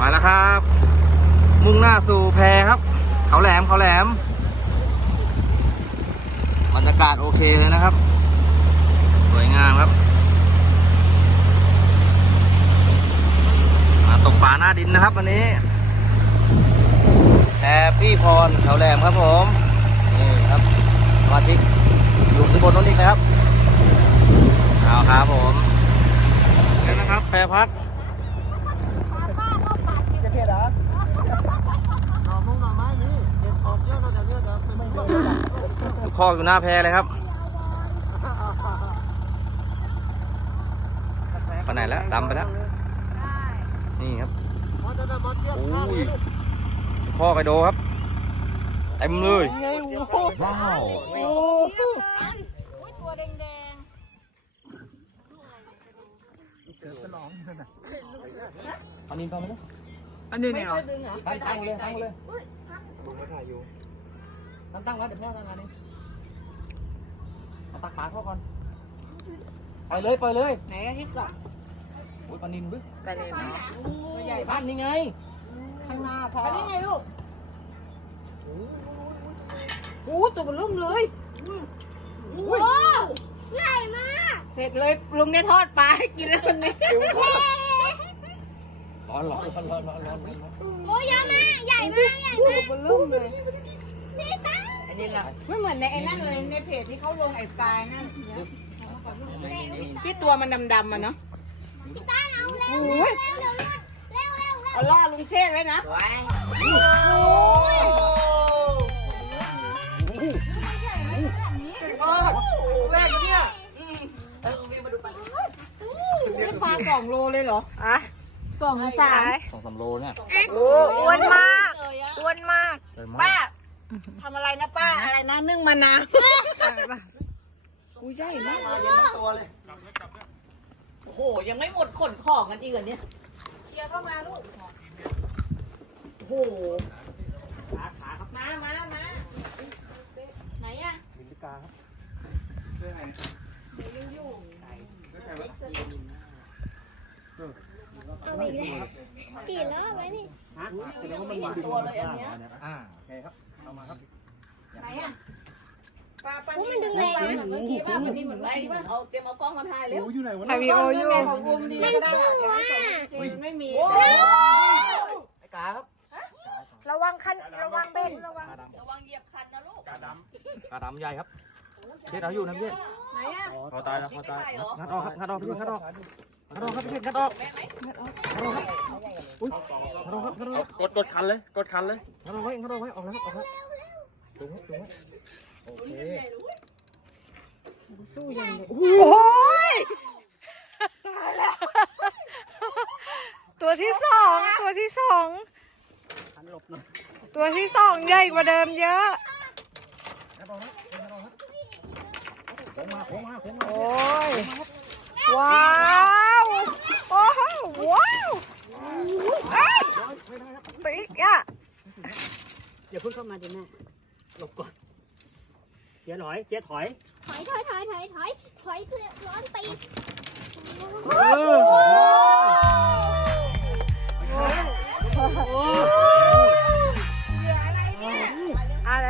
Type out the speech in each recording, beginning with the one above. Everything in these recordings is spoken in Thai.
มาแล้วครับ มุ่งหน้าสู่แพครับ เขาแหลมเขาแหลมบรรยากาศโอเคเลยนะครับ สวยงามครับมาตกปลาหน้าดินนะครับวันนี้แพพี่พรเขาแหลมครับผมนี่ครับสมาชิกอยู่ข้างบนนู้นอีกนะครับเอาครับผมนี่นะครับแพรพัก ลูกคอกอยู่หน้าแพเลยครับไปไหนแล้วดำไปแล้ว นี่ครับโอ้ยลูกคอกไอโดครับ เต็มเลย ว้าวตัวแดงอันนี้ไปไหมอันนี้เนี่ยเหรอตั้งตั้งเลยตั้งเลย ตั้งตั้งไว้เดี๋ยวพ่อทำงานนี้เอาตักปลาพ่อก่อนปล่อยเลยปล่อยเลยไหนที่สองโอ้ยปลานินบึ้ไปเลยเนาะใหญ่บ้านนี่ไง ข้างหน้าพออันนี้ไงลูกโอ้ตัวมันลุ่มเลยโอ้ใหญ่มาก เสร็จเลยลุงได้ทอดปลาให้กินแล้ววันนี้ร้อนร้อนร้อนร้อนร้อนร้อนร้อนโอ้เยอะมาก ใหญ่มาก ใหญ่มากมันลุ่มเลยพี่ตั้ งอันนี้แหละไม่เหมือนในไอ้นั่นเลยในเพจที่เขาลงไอ้ปลายนั่นที่ตัวมันดำๆมันเนาะพี่ตั้งเอาเร็วโอ้ยเร็วเร็วเร็วเร็วเร็วเอาล่อลุงเชษไว้นะโอ้ยแรกเนี่ยนี่ปลาสองโลเลยเหรออะสองสามสองสามโลเนี่ยโอ้อ้วนมากอ้วนมากใหญ่ป้ามาก ทำอะไรนะป้าอะไรนะนึ่งมะนาวอุ้ยใหญ่มากโอ้โหยังไม่หมดขนของกันอีกเหรอเนี่ยเชียร์เข้ามาลูกโอ้โหมามามาไหนอะเอาไปเลยกี่รอบแล้วนี่ยังไม่เห็นตัวเลยอันเนี้ยอ่าโอเคครับ เอามาครับไหนอะปลาปลาโอ้มันดึงแรงนะเมื่อกี้ป่ะมันนี่เหมือนไล่ไรป่ะเอาเตรียมเอากล้องมาถ่ายเร็วถ่ายวีดีโออยู่ของบูมดีก็ได้จริงไม่มีไอ้กาครับระวังคันระวังเบนระวังกาดำระวังเหยียบคันนะลูกกาดำใหญ่ครับเช็ดเอาอยู่นะพี่ไหนอะพอตายแล้วพอตายไม่ได้เหรองัดออกครับงัดออกพี่งัดออก งัดออกครับพี่งัดออกแม่ไหมงัดออกครับอุ้ยงัดออกครับงัดออกกดกดคันเลย กดคันเลยงัดออกไว้งัดออกไว้ออกแล้วครับออกแล้วจุงไว้จุงไว้โอเคโอ้ยตัวที่สองตัวที่สองตัวที่สองใหญ่กว่าเดิมเยอะงัดออกนะงัดออกครับโค้งมาโค้งมาโค้งมาโอ้ยว้าวโอ้โหว้าวเอ้ยติ๊กอะอย่าเพิ่งเข้ามาดิแม่หลบก่อนเจ๊ถอยเจ๊ถอย ถอยถอยถอยถอยถอยถอยคือร้อนตีนอะไร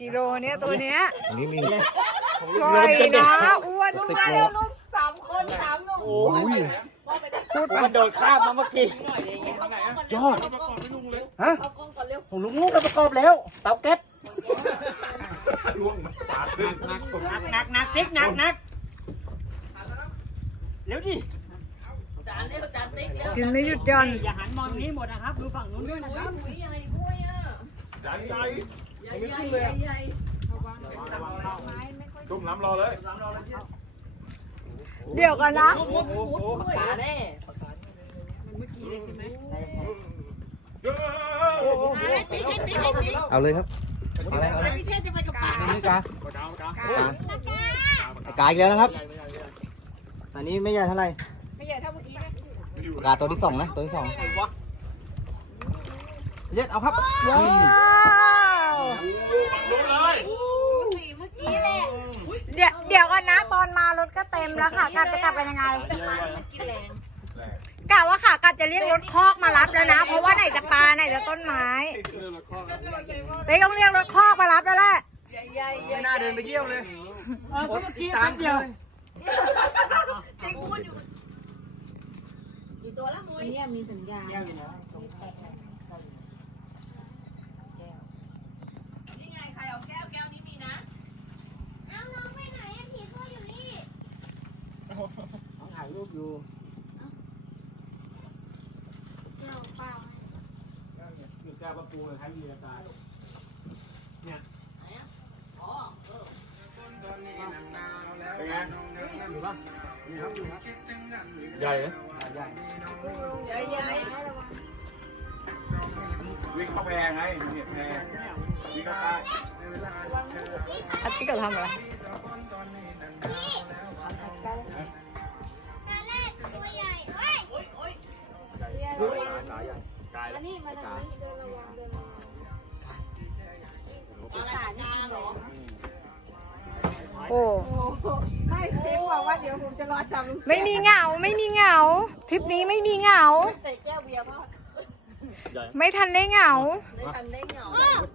กิโลเนี้ยตัวเนี้ยอันนี้มีใหญ่นะอ้วนสิบมากโลลูก โอ้ยมันโดดข้ามมาเมื่อกี้ยอดฮะเอากล้องก่อนเร็วผมลุงลูกเราประกอบแล้ว เตาแก๊สหนักหนักหนักติ๊กหนักหนักเร็วดิจานเร็วจานติ๊กเร็วกินไม่หยุดหย่อนอย่าหันมองนี้หมดนะครับดูฝั่งนู้นด้วยนะครับอุ้ยใหญ่ด้วยอะจานใหญ่ใหญ่ใหญ่ใหญ่ใหญ่จุ่มน้ำรอเลย เดี๋ยวกันนะปลาแน่เอาเลยครับอะไรอะไรพี่เชษจะไปกับปลานี่กาตะกร้าไอ้กาอีกแล้วนะครับ อันนี้ไม่ใหญ่เท่าไหร่ไม่ใหญ่เท่าเมื่อกี้นะกาตัวที่สองนะตัวที่สองเย็ดเอาครับว้าว สูสีเมื่อกี้แหละ เดี๋ยวเดี๋ยวกันนะตอนมารถก็เต็มแล้วค่ะกลับจะกลับไปยังไงมันกินแรงกกะว่าขากลับจะเรียกรถคอกมารับแล้วนะ เพราะว่าไหนจะปลาไหนจะต้นไม้เต้ต้องเรียกรถคอกมารับแล้วแหละไม่น่าเดินไปเยี่ยวเลยเออเมื่อกี้แป๊บเดียวกี่ตัวละมุ้ยเนี่ยมีสัญญาณนี่ไงใครเอาแก้วแก้วนี้มีนะ เอาน้องไปไหนอะผีเสื้ออยู่นี่ ต้องถ่ายรูปอยู่เอาเปล่าอยู่กลางประตูเลยครับมีราคาเนี่ยอ๋อเออเป็นไงอยู่ป่ะใหญ่เลยใหญ่ใหญ่วิ่งเข้าแพงไงเนี่ยแพงวิ่งเข้าใต้อาติ๊กจะทำอะไร ตาแรกตัวใหญ่เฮ้ยโอ้ยโอ้ยอันนี้มาทางนี้เดินระวังเดินระวังอะไรจานเหรอโอ้โอ้โหไม่เจ๊บอกว่าเดี๋ยวผมจะรอจับลุงไม่มีเหงา ไม่มีเหงาทริปนี้ไม่มีเหงา ใส่แก้วเบียร์พ่อไม่ทันได้เหงา ไม่ทันได้เหงา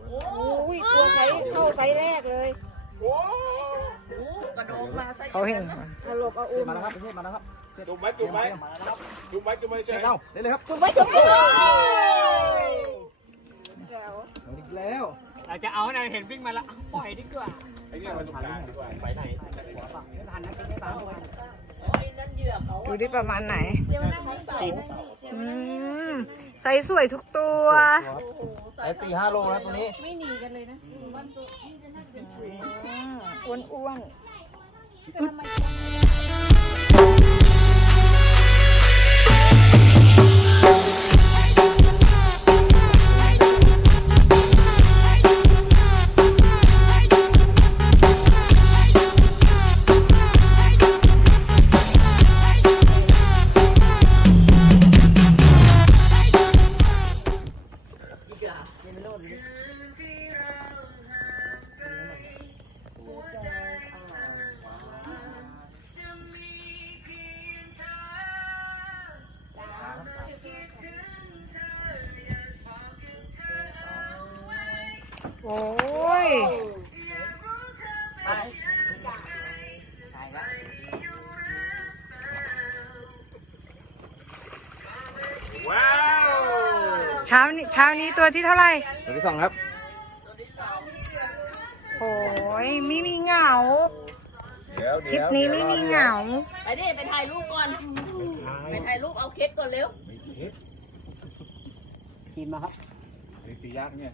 โอ้โอ้ยตัวไซส์เท่าไซส์แรกเลยโห กระโดดมาใส่เขาเห็นเอาหลบเอาอุ้มมาแล้วครับประเทศมาแล้วครับจุ่มไว้จุ่มไว้จุ่มไว้จุ่มไว้เฉยเอ้าเล่นเลยครับจุ๊บไว้จุ๊บไว้แจ๋วเอาอีกแล้วเราจะเอานะเห็นวิ่งมาแล้วปล่อยดีกว่าไอ้เนี่ยมาตรงกลางดีกว่าไปไหนไม่ทันนะไม่ทัน โอ้ยนั่นเหยื่อเขาดูที่ประมาณไหนเจ๊มานั่งนี่ใส่อืมใส่สวยทุกตัวไอ้สี่ห้าโลนะตรงนี้ไม่หนีกันเลยนะอ้วนอ้วน โอ้ยว้าวเช้านี้เช้านี้ตัวที่เท่าไหร่ตัวที่สองครับ โอ้ยไม่มีเหงาเดี๋ยวทริปนี้ไม่มีเหงา ไปดิไปถ่ายรูปก่อน ไปถ่ายรูปเอาเค้กก่อนเร็วทีมมาครับตียากเนี่ย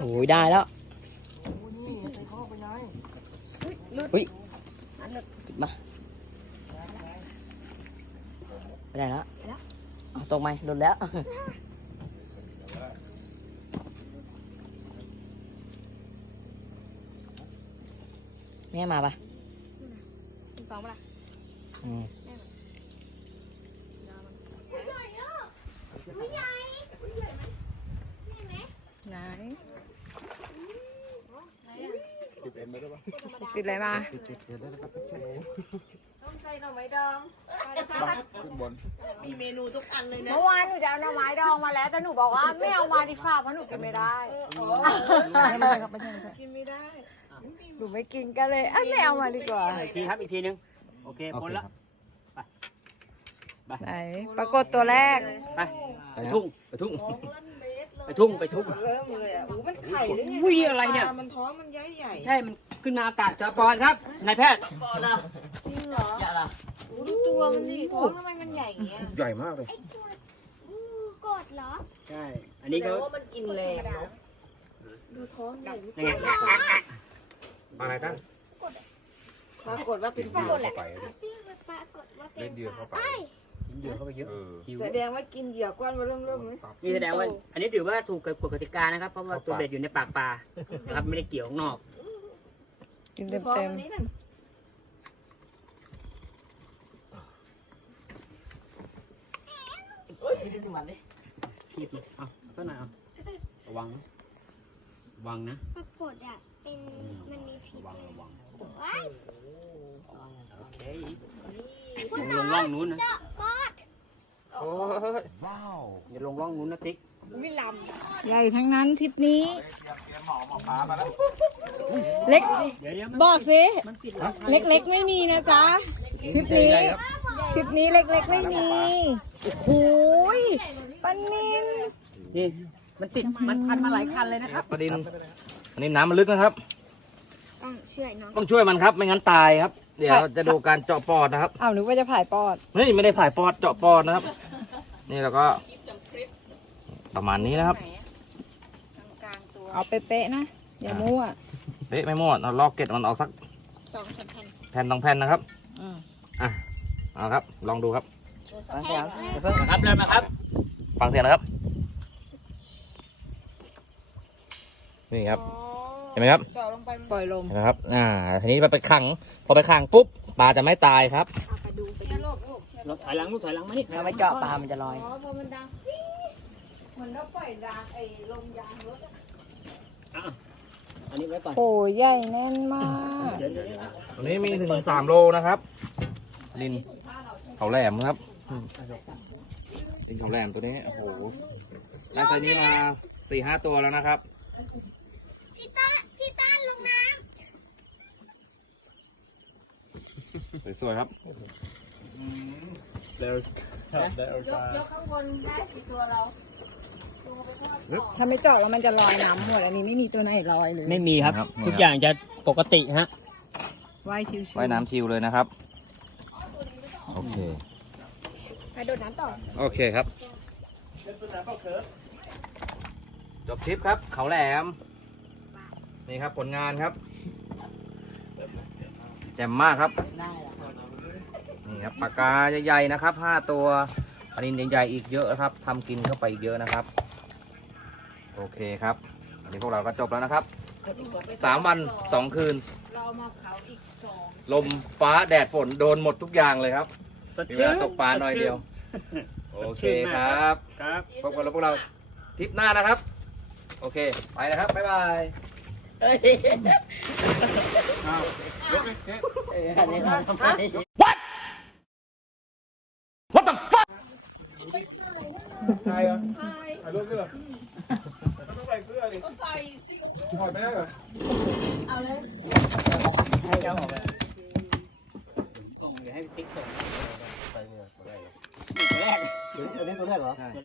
โอ้ยได้แล้วอุ้ยติดมาไปได้แล้วเอาตกไหมหลุดแล้วแม่มาปะฟังปะล่ะอืม ตัวใหญ่ตัวใหญ่ไหมใหญ่ไหม ไหน ติดเอ็นไปด้วยปะ ติดอะไรมาต้องใส่หน่อไม้ดองขึ้นบนมีเมนูทุกอันเลยนะเมื่อวานหนูจะเอาหน่อไม้ดองมาแล้วแต่หนูบอกว่าไม่เอามาดีกว่าเพราะหนูกินไม่ได้อ๋อไม่ใช่ครับไม่ใช่ไม่ใช่กินไม่ได้หนูไม่กินก็เลยอะไม่เอามาดีกว่าอีกทีครับอีกทีนึงโอเคพ้นละไหนปรากฏตัวแรกไปไปทุ่งไปทุ่ง ไปทุ่งไปทุ่ง เริ่มเลยอะอู้มันไข่ด้วยไงอุ้ยอะไรเนี่ย ปลามันท้องมันใหญ่ใหญ่ใช่มันขึ้นมาอากาศจราปอนครับนายแพทย์จริงเหรออย่าละอู้ดูตัวมันดิท้องทำไมมันใหญ่อย่างเงี้ยใหญ่มากเลยดเหรอ ใช่ อันนี้ก็ว่ามันกินแรงเนาะนี่ไงปลาอะไรตั้งปรากฏว่าเป็นปลาเข้าไป ที่มันปรากฏว่าเป็นเล่นเดือเข้าไป กินเหยื่อเข้าไปเยอะเออ หิวแสดงว่ากินเหยื่อก้อนมาเริ่มเริ่มๆเลยนี่แสดงว่าอันนี้ถือว่าถูกกับกฎกติกานะครับ เพราะว่าตัวเบ็ดอยู่ในปากปลานะครับไม่ได้เกี่ยวข้างนอกกินดูเต็มท้องเต็มอันนี้นั่นคีบมันเอาสักหน่อยเอาระวังนะระวังนะปรากฏอะ เป็นมันมีผิระดวังระวังว้ายโอเคลงลงร่องนู้นนะ เจาะปอด โอ้ยอย่าลงร่องนู้นนะติ๊กใหญ่ทั้งนั้นทริปนี้เตรียมหมอหมอปลามาแล้วเล็กเดี๋ยวเดี๋ยวบอกสิมันปิดแล้วเล็กๆไม่มีนะจ๊ะทริปนี้ทริปนี้เล็กๆไม่มีโอ้โหยปันนินนี่มันติดมันพันมาหลายคันเลยนะครับประเด็นอันนี้น้ำมันลึกนะครับ ต้องช่วยน้องต้องช่วยมันครับ ไม่งั้นตายครับ เดี๋ยวจะดูการเจาะปอดนะครับอ้าวนึกว่าจะผ่ายปอดนี่ไม่ได้ผ่ายปอดเจาะปอดนะครับ นี่แล้วก็ประมาณนี้นะครับกลางตัวเอาเป๊ะๆนะอย่ามั่วเป๊ะไม่หมดเราลอกเกล็ดมันออกสักสองสามพันแผ่นสองแผ่นนะครับอืมอะเอาครับ ลองดูครับฟังเสียงอย่าเพิ่งนะครับเริ่มนะครับฟังเสียงนะครับนี่ครับ เห็นไหมครับเจาะลงไปปล่อยลมเห็นไหมครับ อ่า ทีนี้ไปขัง พอไปขังปุ๊บปลาจะไม่ตายครับเอาไปดูไปดูโลกโลกเชื่อรถถอยหลังลูกถอยหลังมานี่เอาไปเจาะปลา มันจะลอย อ๋อพอมันดังปี๊ดเหมือนเราปล่อยดางไอ้ลมยางรถอะอะอันนี้ไว้ก่อน โอ้ยใหญ่แน่นมาก เดี๋ยวเดี๋ยวเดี๋ยวตัวนี้มีถึงสามโลนะครับ ลินเขาแหลมครับอืมลินเขาแหลมตัวนี้ โอ้โหได้ไซส์นี้มาสี่ห้าตัวแล้วนะครับ พี่ต้าพี่ต้าลงน้ สวยๆครับเดี๋ยวเดี๋ยวยกยกข้างบนได้กี่ตัวเราลงไปทอดถ้าไม่เจาะแล้วมันจะลอยน้ำหมดอันนี้ไม่มีตัวไหนลอยเลยไม่มีครับ ครับ ทุกอย่างจะปกติฮะ ว่ายชิวๆว่ายน้ำชิวเลยนะครับ โอเค ไปโดดน้ำต่อ โอเคครับจบทริปครับ เขาแหลม นี่ครับผลงานครับ แจ่มมากครับนี่ครับปากกาใหญ่ๆนะครับห้าตัวปลานินใหญ่ๆอีกเยอะครับทำกินเข้าไปอีกเยอะนะครับ โอเคครับอันนี้พวกเราก็จบแล้วนะครับสามวันสองคืน เราเอามาเผาอีกสองลมฟ้าแดดฝนโดนหมดทุกอย่างเลยครับสดมีเวชื่นลาตกปลาหน่อยเดียว โอเคครับครับ พบกันแล้วพวกเราทริปหน้านะครับ โอเค ไปแล้วครับ บ๊ายบาย เฮ้ยยกเลยเฮ้ยอันนี้ทำไม What the fuck ถ่ายเหรอถ่ายรูปด้วยเหรอต้องใส่เสื้อดิต้องใ